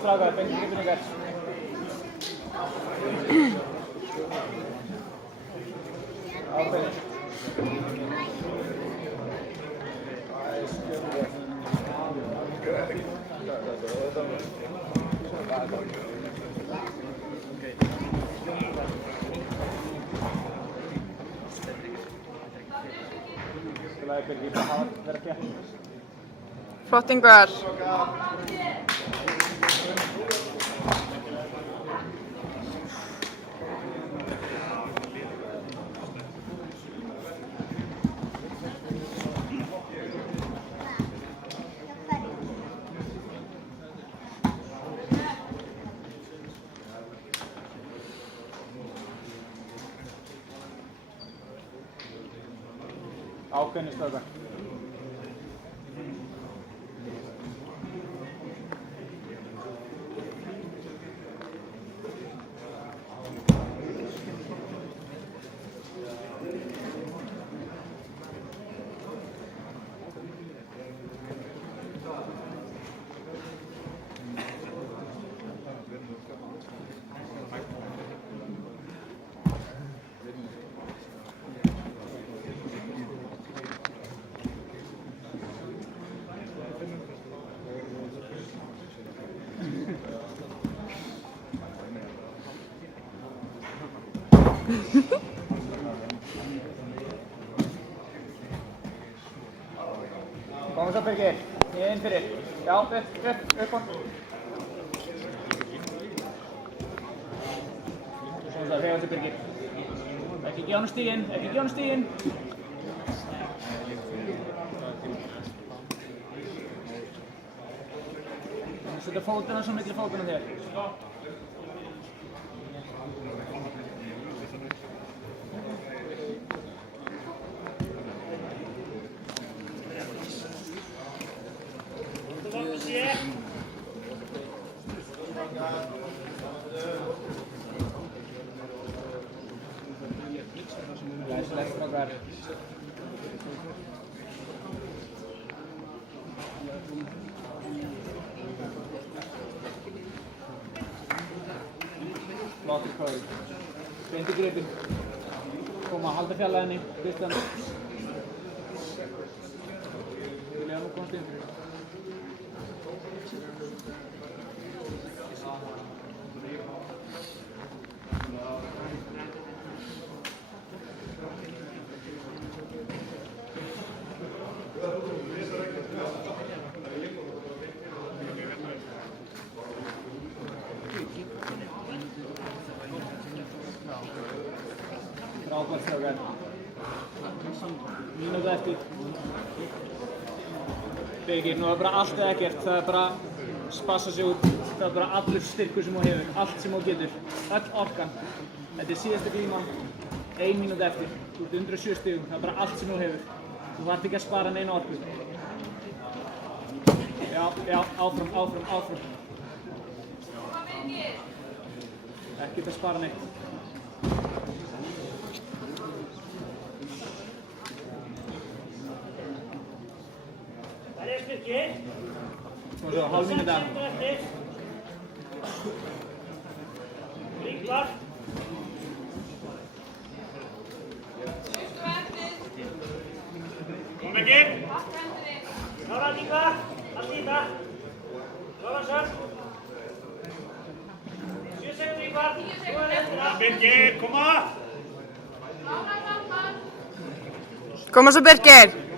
strákar, beint gripinu ykkar. Ákveðið. Flott Ingvar. Ákveðinu strákar. Koma svo Birgir, inn fyrir. Já, upp hann. Svona það, hreyfa sig Birgir. Ekki gefa honum stíginn, ekki gefa honum stíginn. Setja fótuna svo milli fótuna þér. Glæsilegt strákar. Flottur Kári. Beint í gripinn. Koma, halda fjarlægðinni. Kristján. Vilja nú komast inn fyrir. Frábært strákar. Mínúta eftir. Birgir, nú er bara allt eða ekkert. Það er bara spassa sig út. Það er bara allur styrkur sem þú hefur. Allt sem þú getur. Öll orkan. Þetta er síðasta glíman. 1 mínúta eftir. Þú ert 107 stigum. Það er bara allt sem þú hefur. Þú þarft ekki að spara neina orku. Já, áfram. Ekkert að spara neitt. Svona svo, hálf mínúta. Ringvar. Kom Birgir. Klára Ringvar. Allt í það. Klára Sörn. 7 sekúndur Ringvar. Birgir, koma. Koma svo Birgir.